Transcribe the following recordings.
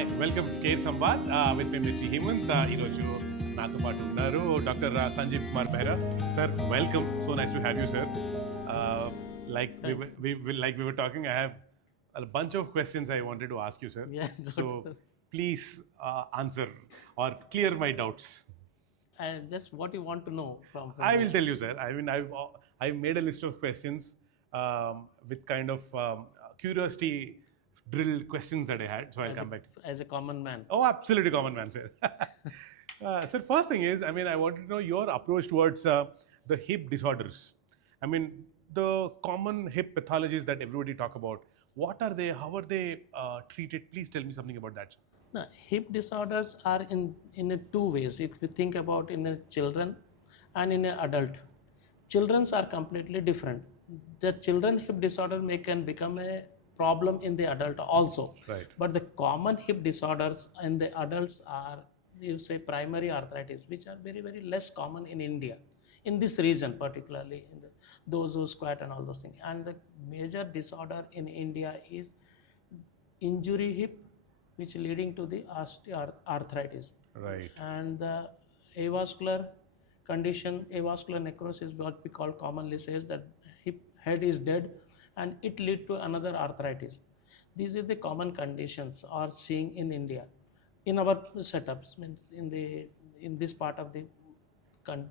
Hi, welcome to Care Samvaad with me, Mr. Hemant. ఈరోజు నాతో పాటు ఉన్నారు doctor Sanjib Kumar BEHERA. Sir, welcome. So nice to have you, sir. Uh, like we were talking, I have a bunch of questions I wanted to ask you, sir. Yeah, So please answer or clear my doubts. And just what you want to know from I will tell you, sir. I mean, I've made a list of questions with kind of curiosity drill questions that I had. So I'll come back. as a common man. Oh, absolutely common man, sir. Sir, first thing is, I mean, I wanted to know your approach towards the hip disorders. I mean, the common hip pathologies that everybody talk about. What are they? How are they treated? Please tell me something about that. Now, hip disorders are in a two ways. If you think about in a children and in an adult, children's are completely different. The children hip disorder can become a problem in the adult also. Right. But the common hip disorders in the adults are, you say, primary arthritis, which are very, very less common in India, in this region particularly, in those who squat and all those things. And the major disorder in India is injury hip, which leading to the osteoarthritis. Right. And the avascular condition, avascular necrosis, what we call commonly says that hip head is dead and it lead to another arthritis. These are the common conditions are seeing in India. In our setups, means in this part of the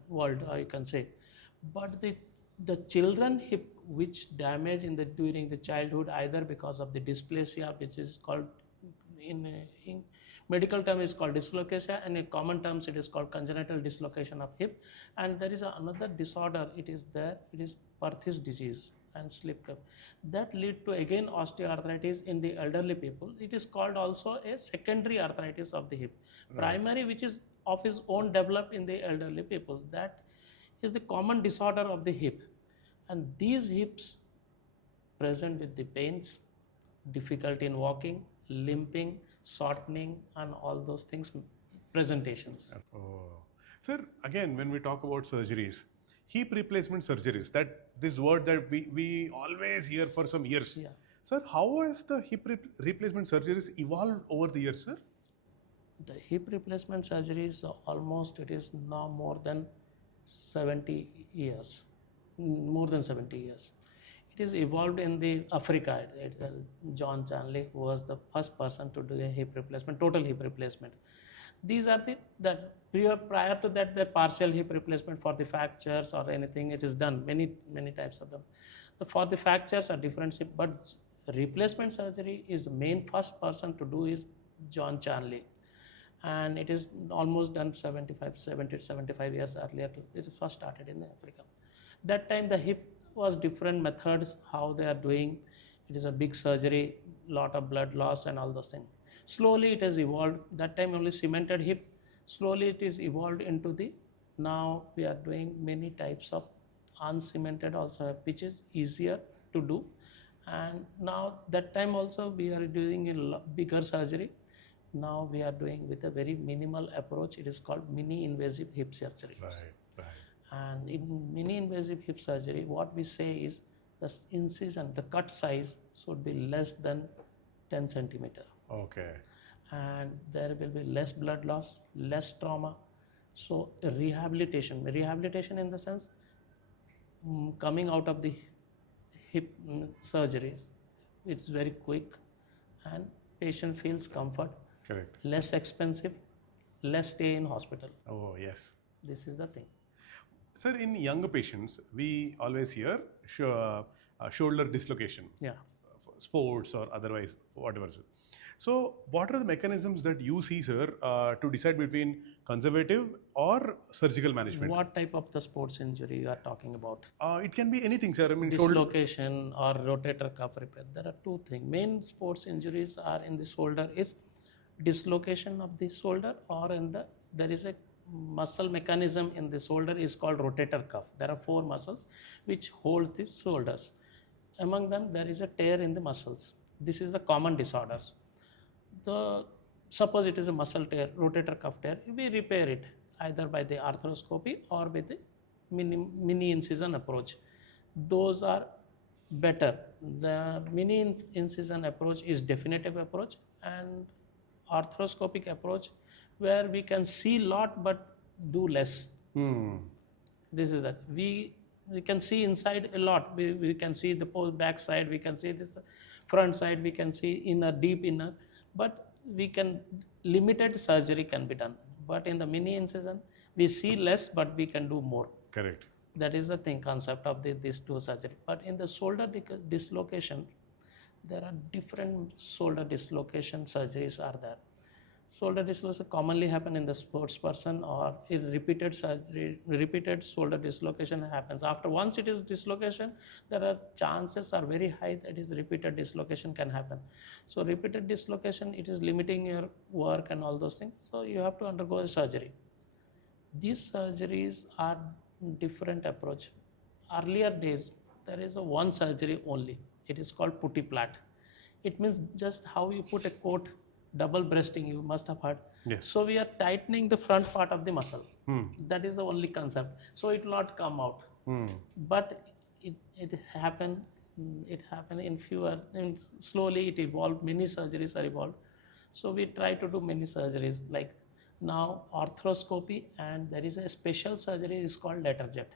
world, you can say. But the children hip which damage during the childhood, either because of the dysplasia, which is called in medical term is called dislocation, and in common terms it is called congenital dislocation of hip. And there is another disorder, it is Perthes disease and slip cup, that lead to again osteoarthritis in the elderly people. It is called also a secondary arthritis of the hip. Right. Primary, which is of its own developed in the elderly people, that is the common disorder of the hip. And these hips present with the pains, difficulty in walking, limping, shortening, and all those things, presentations. Oh. Sir, again, when we talk about surgeries, hip replacement surgeries, that this word that we always hear for some years. Yeah. Sir, how has the hip replacement surgeries evolved over the years, sir? The hip replacement surgeries, almost it is now more than 70 years. More than 70 years. It is evolved in the Africa. John Chanley was the first person to do a hip replacement, total hip replacement. These are prior to that, the partial hip replacement for the fractures or anything, it is done, many types of them. For the fractures are different, but replacement surgery is the main first person to do is John Chanley. And it is almost done 75 years earlier. It first started in Africa. That time the hip was different methods, how they are doing. It is a big surgery, lot of blood loss and all those things. Slowly it has evolved. That time only cemented hip. Slowly it is evolved into now we are doing many types of uncemented also, which is easier to do. And now that time also we are doing a bigger surgery. Now we are doing with a very minimal approach. It is called mini invasive hip surgery. Right. And in mini invasive hip surgery, what we say is the incision, the cut size should be less than 10 centimeter. Okay. And there will be less blood loss, less trauma. So rehabilitation in the sense, coming out of the hip surgeries, it's very quick and patient feels comfort. Correct. Less expensive, less stay in hospital. Oh, yes. This is the thing. Sir, in younger patients, we always hear shoulder dislocation. Yeah. Sports or otherwise, whatever. So, what are the mechanisms that you see, sir, to decide between conservative or surgical management? What type of the sports injury you are talking about? It can be anything, sir. I mean, Dislocation or rotator cuff repair. There are two things. Main sports injuries are in the shoulder is dislocation of the shoulder, or there is a muscle mechanism in the shoulder is called rotator cuff. There are 4 muscles which hold the shoulders. Among them, there is a tear in the muscles. This is the common disorders. Suppose it is a muscle tear, rotator cuff tear, we repair it either by the arthroscopy or with the mini incision approach. Those are better. The mini incision approach is definitive approach, and arthroscopic approach where we can see lot but do less. This is that we can see inside a lot. We can see the back side, we can see this front side, we can see inner, deep inner, but we can limited surgery can be done. But in the mini incision, we see less, but we can do more. Correct. That is the thing, concept of these two surgery. But in the shoulder dislocation, there are different shoulder dislocation surgeries are there. Shoulder dislocation commonly happen in the sports person, or in repeated surgery, repeated shoulder dislocation happens. After once it is dislocation, there are chances are very high that is repeated dislocation can happen. So repeated dislocation, it is limiting your work and all those things. So you have to undergo a surgery. These surgeries are different approach. Earlier days, there is a one surgery only. It is called putty plat. It means just how you put a coat, double breasting, you must have heard. Yes. So we are tightening the front part of the muscle. That is the only concept. So it will not come out. But it happened in fewer, and slowly it evolved, many surgeries are evolved. So we try to do many surgeries like now arthroscopy, and there is a special surgery is called lateral jet.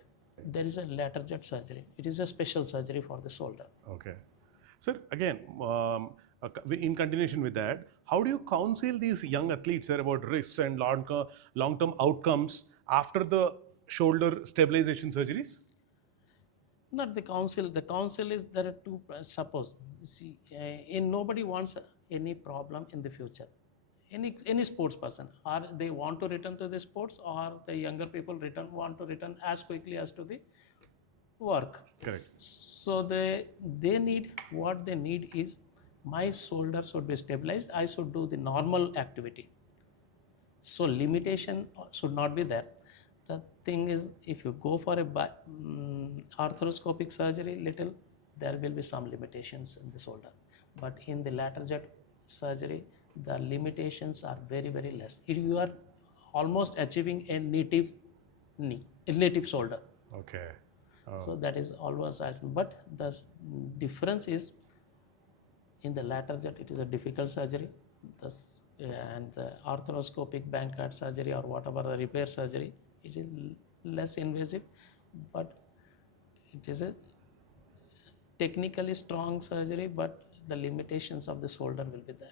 There is a lateral jet surgery. It is a special surgery for the shoulder. Okay. Sir, again, in continuation with that, how do you counsel these young athletes, sir, about risks and long-term outcomes after the shoulder stabilization surgeries? Not the counsel. The counsel is there are two. Suppose, see, nobody wants any problem in the future. Any sports person, or they want to return to the sports, or the younger people want to return as quickly as to the work. Correct. So they need, what they need is, my shoulder should be stabilized. I should do the normal activity. So limitation should not be there. The thing is, if you go for a arthroscopic surgery, there will be some limitations in the shoulder. But in the lateral jet surgery, the limitations are very, very less. You are almost achieving a native knee, a native shoulder. Okay. Oh. So that is always, but the difference is, in the lateral jet, it is a difficult surgery. And the arthroscopic Bankart surgery or whatever the repair surgery, it is less invasive, but it is a technically strong surgery, but the limitations of the shoulder will be there.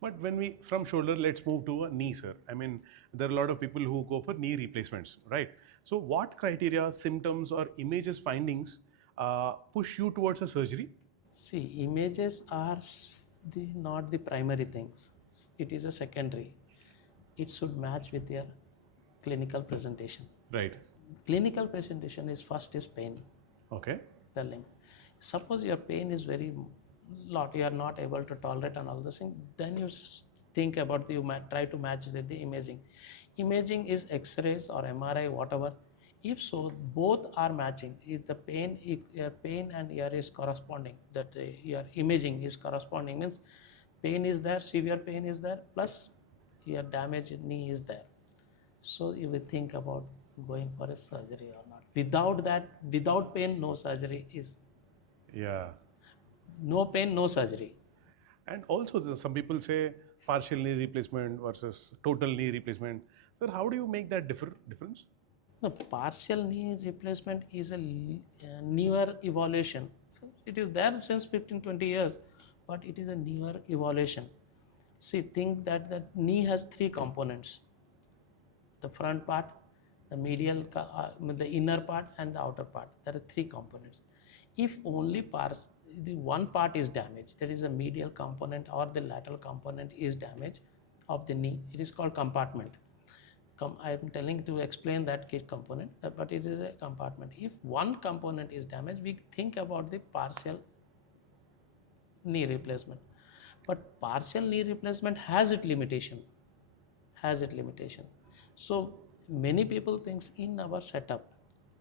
But when from shoulder, let's move to a knee, sir. I mean, there are a lot of people who go for knee replacements, right? So what criteria, symptoms, or images findings push you towards a surgery? See, images are not the primary things. It is a secondary. It should match with your clinical presentation. Right. Clinical presentation is first is pain. Okay. Telling. Suppose your pain is very lot, you are not able to tolerate and all this thing, then you think about try to match with the imaging. Imaging is X-rays or MRI, whatever. If so, both are matching. If the your pain and ear is corresponding, that your imaging is corresponding, means pain is there, severe pain is there, plus your damaged knee is there. So you will think about going for a surgery or not. Without that, without pain, no surgery is. Yeah. No pain, no surgery. And also, some people say partial knee replacement versus total knee replacement. Sir, how do you make that difference? No, partial knee replacement is a newer evaluation. It is there since 15-20 years, but it is a newer evaluation. See, think that the knee has three components: the front part, the medial, the inner part, and the outer part. There are three components. If only the one part is damaged, there is a medial component or the lateral component is damaged of the knee, it is called compartment. I am telling to explain that component, but it is a compartment. If one component is damaged, we think about the partial knee replacement. But partial knee replacement has its limitation. So many people think in our setup,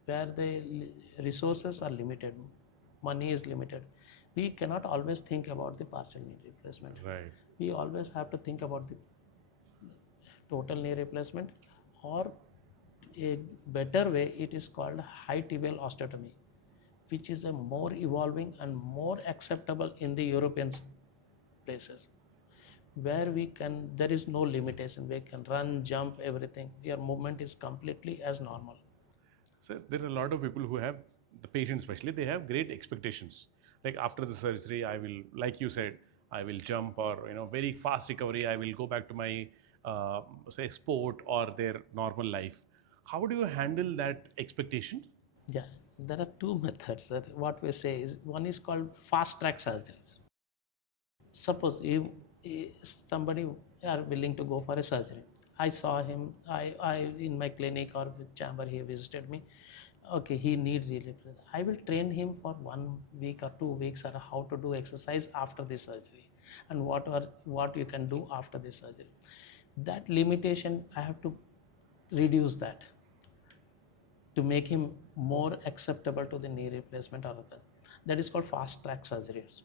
where the resources are limited, money is limited, we cannot always think about the partial knee replacement. Right. We always have to think about the total knee replacement, or a better way, it is called high tibial osteotomy, which is a more evolving and more acceptable in the European places. where there is no limitation. We can run, jump, everything. Your movement is completely as normal. So there are a lot of people who have, the patients especially, they have great expectations. Like after the surgery, I will, like you said, I will jump, or very fast recovery. I will go back to my say sport or their normal life. How do you handle that expectation? Yeah, there are two methods. What we say is, one is called fast track surgeries. Suppose if somebody are willing to go for a surgery, I saw him, I in my clinic or with chamber, he visited me. Okay, he need relief. I will train him for 1 week or 2 weeks or how to do exercise after the surgery, and what you can do after the surgery. That limitation I have to reduce that, to make him more acceptable to the knee replacement or other. That is called fast track surgeries.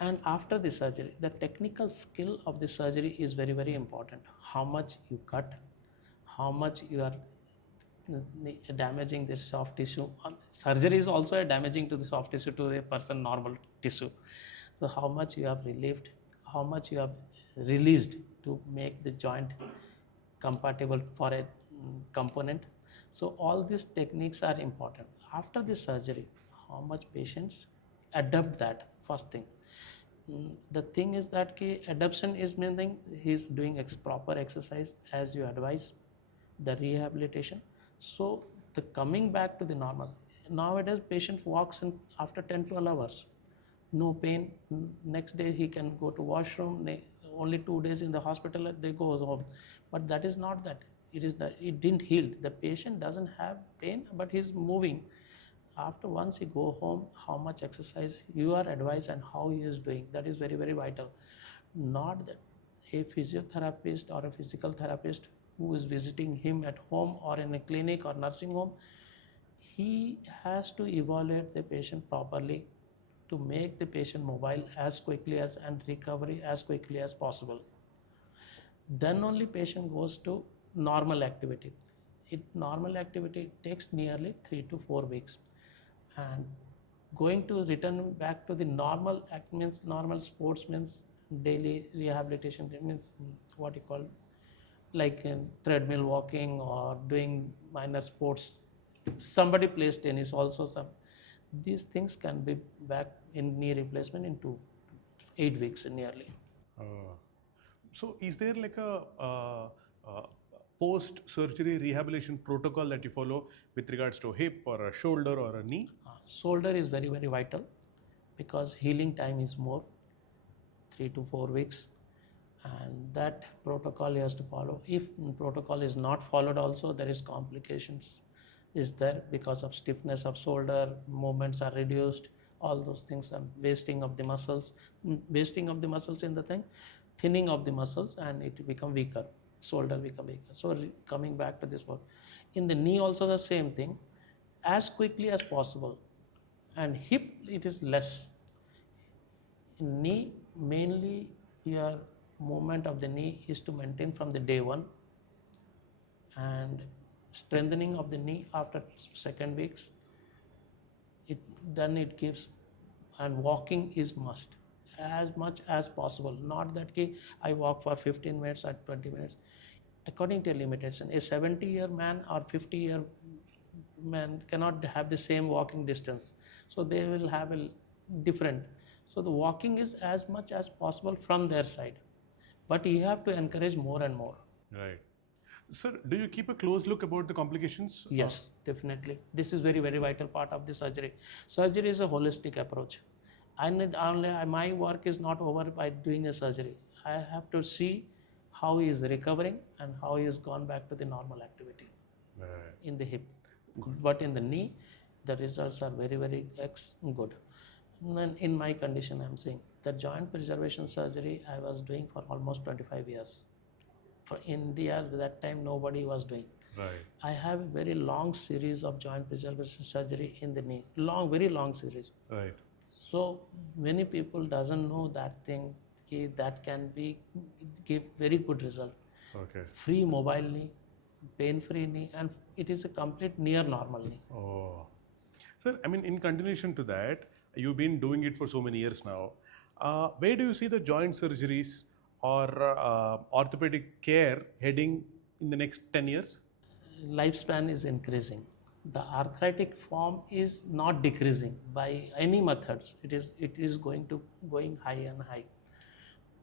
And after the surgery, the technical skill of the surgery is very, very important. How much you cut, how much you are damaging the soft tissue. Surgery is also a damaging to the soft tissue to the person normal tissue. So how much you have relieved, how much you have released to make the joint compatible for a component. So all these techniques are important. After the surgery, how much patients adapt that, first thing. The thing is that adaptation is meaning he's doing proper exercise as you advise, the rehabilitation. So the coming back to the normal. Nowadays patient walks in after 10-12 hours, no pain. Next day he can go to washroom. Only 2 days in the hospital, they go home. But that is not that. It is that it didn't heal. The patient doesn't have pain, but he's moving. After once he go home, how much exercise you are advised and how he is doing, that is very, very vital. Not that a physiotherapist or a physical therapist who is visiting him at home or in a clinic or nursing home, he has to evaluate the patient properly to make the patient mobile as quickly as and recovery as quickly as possible. Then only patient goes to normal activity. Normal activity takes nearly 3 to 4 weeks. And going to return back to the normal act means normal sports means daily rehabilitation means what you call like treadmill walking or doing minor sports. Somebody plays tennis also. These things can be back in knee replacement in 8 weeks nearly. Uh, so, is there like a post-surgery rehabilitation protocol that you follow with regards to hip or a shoulder or a knee? Shoulder is very, very vital because healing time is more, 3 to 4 weeks, and that protocol he has to follow. If protocol is not followed also, there is complications is there because of stiffness of shoulder, movements are reduced, all those things, and wasting of the muscles in the thing, thinning of the muscles, and it become weaker, shoulder become weaker. So coming back to this work, in the knee also the same thing, as quickly as possible. And hip, it is less. In knee, mainly your movement of the knee is to maintain from the day one, and strengthening of the knee after second weeks. Then it gives, and walking is must as much as possible. Not that I walk for 15 minutes or 20 minutes. According to limitation, a 70-year man or 50-year man cannot have the same walking distance. So they will have a different. So the walking is as much as possible from their side. But you have to encourage more and more. Right. Sir, do you keep a close look about the complications? Yes, definitely. This is very, very vital part of the surgery. Surgery is a holistic approach. My work is not over by doing a surgery. I have to see how he is recovering and how he has gone back to the normal activity in the hip. But in the knee, the results are very, very good. And then in my condition, I'm saying the joint preservation surgery I was doing for almost 25 years. For India, at that time, nobody was doing. Right. I have a very long series of joint preservation surgery in the knee. Very long series. Right. So many people doesn't know that thing, that can give very good result. Okay. Free mobile knee, pain-free knee, and it is a complete near normal knee. Oh. Sir, I mean, in continuation to that, you've been doing it for so many years now. Where do you see the joint surgeries or orthopedic care heading in the next 10 years? Lifespan is increasing. The arthritic form is not decreasing by any methods. It is going high and high.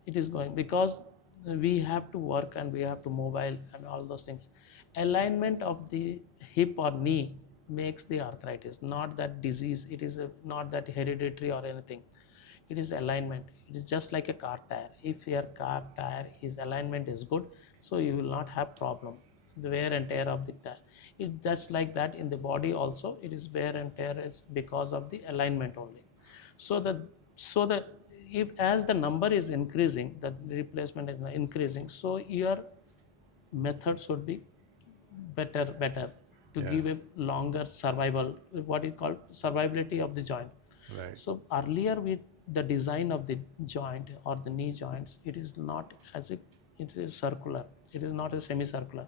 It is going because we have to work and we have to mobile and all those things. Alignment of the hip or knee makes the arthritis, not that disease. It is not that hereditary or anything. It is alignment. It is just like a car tire. If your car tire is alignment is good, so you will not have problem. The wear and tear of the tire. It just like that in the body also. It is wear and tear is because of the alignment only. So the if as the number is increasing, the replacement is increasing. So your method should be better to give a longer survival. What you call survivability of the joint. Right. So earlier with the design of the joint or the knee joints, it is not as it is circular. It is not a semicircular.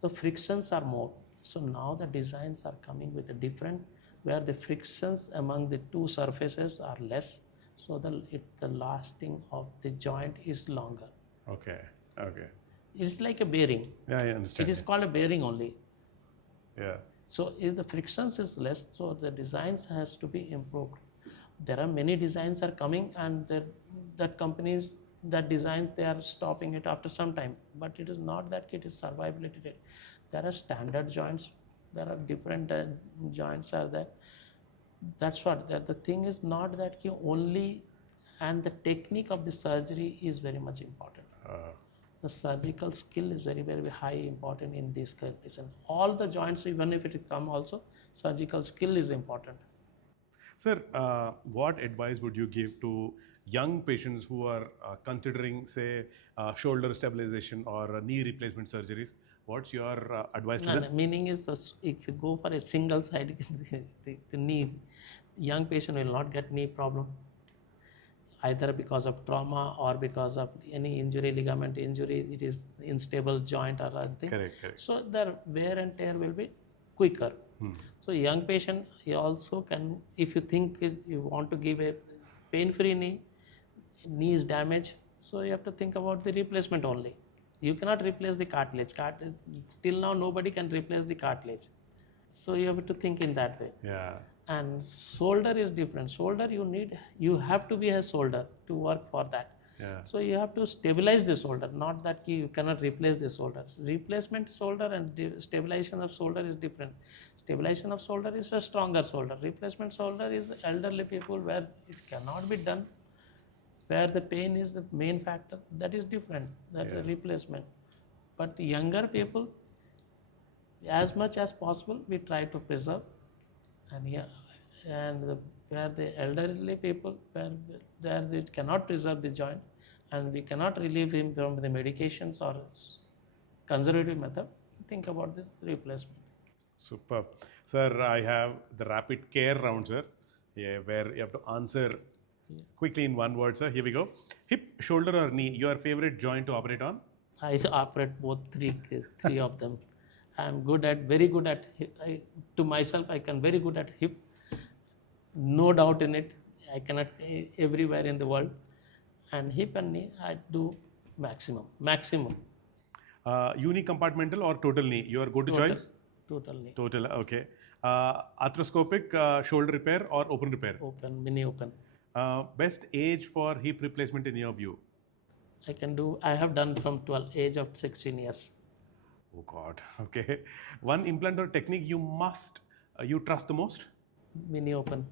The frictions are more. So now the designs are coming with a different, where the frictions among the two surfaces are less. So the lasting of the joint is longer. Okay. It's like a bearing. Yeah, I understand. It is called a bearing only. Yeah. So if the frictions is less, so the designs has to be improved. There are many designs are coming, and that companies that designs they are stopping it after some time. But it is not that it is survivability. There are standard joints. There are different joints are there. That's what the thing is, not that you only, and the technique of the surgery is very much important. The surgical skill is very, very high important in this condition. All the joints, even if it come also, surgical skill is important. Sir, what advice would you give to young patients who are considering, say, shoulder stabilization or knee replacement surgeries? What's your advice to them? The meaning is, if you go for a single side, the knee, young patient will not get knee problem, either because of trauma or because of any injury, ligament injury. It is unstable joint or anything. Correct. So their wear and tear will be quicker. So young patient, you also can, if you think you want to give a pain-free knee is damaged, so you have to think about the replacement only. You cannot replace the cartilage. Still now nobody can replace the cartilage. So you have to think in that way. Yeah. And shoulder is different. Shoulder you have to be a shoulder to work for that. Yeah. So you have to stabilize the shoulder, not that you cannot replace the shoulders. Replacement shoulder and stabilization of shoulder is different. Stabilization of shoulder is a stronger shoulder. Replacement shoulder is elderly people where it cannot be done, where the pain is the main factor. That is different. That's a replacement. But younger people, as much as possible, we try to preserve. And where the elderly people, where they cannot preserve the joint, and we cannot relieve him from the medications or conservative method, think about this replacement. Superb. Sir, I have the rapid care round, sir, where you have to answer quickly in one word, sir. Here we go. Hip, shoulder or knee, your favorite joint to operate on? I operate both three of them. I'm very good at hip. To myself, I can very good at hip. No doubt in it. I cannot everywhere in the world. And hip and knee, I do maximum. Unicompartmental or total knee? Your go-to choice? Total knee. Total, okay. Arthroscopic shoulder repair or open repair? Open, mini open. Best age for hip replacement in your view? I have done from age of 16 years. Oh God, okay. One implant or technique you trust the most? Mini open.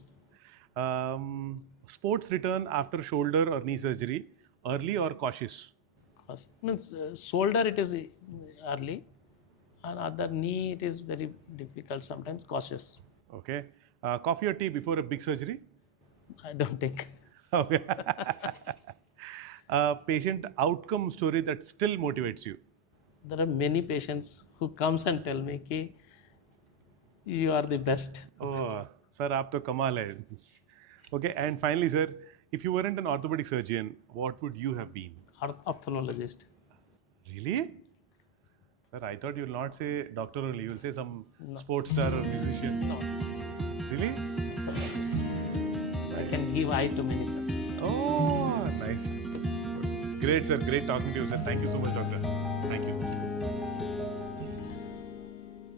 Sports return after shoulder or knee surgery, early or cautious? Shoulder it is early, and other knee it is very difficult, sometimes cautious. Okay. Coffee or tea before a big surgery? I don't take. Okay. Patient outcome story that still motivates you? There are many patients who comes and tell me कि you are the best. Oh, sir, aap to kamal hai. Okay, and finally, sir, if you weren't an orthopedic surgeon, what would you have been? Ophthalmologist. Really? Sir, I thought you'll not say doctor only. You'll say some sports star or musician. No. Really? I can give eye to many persons. Oh, nice. Great, sir. Great talking to you, sir. Thank you so much, doctor. Thank you.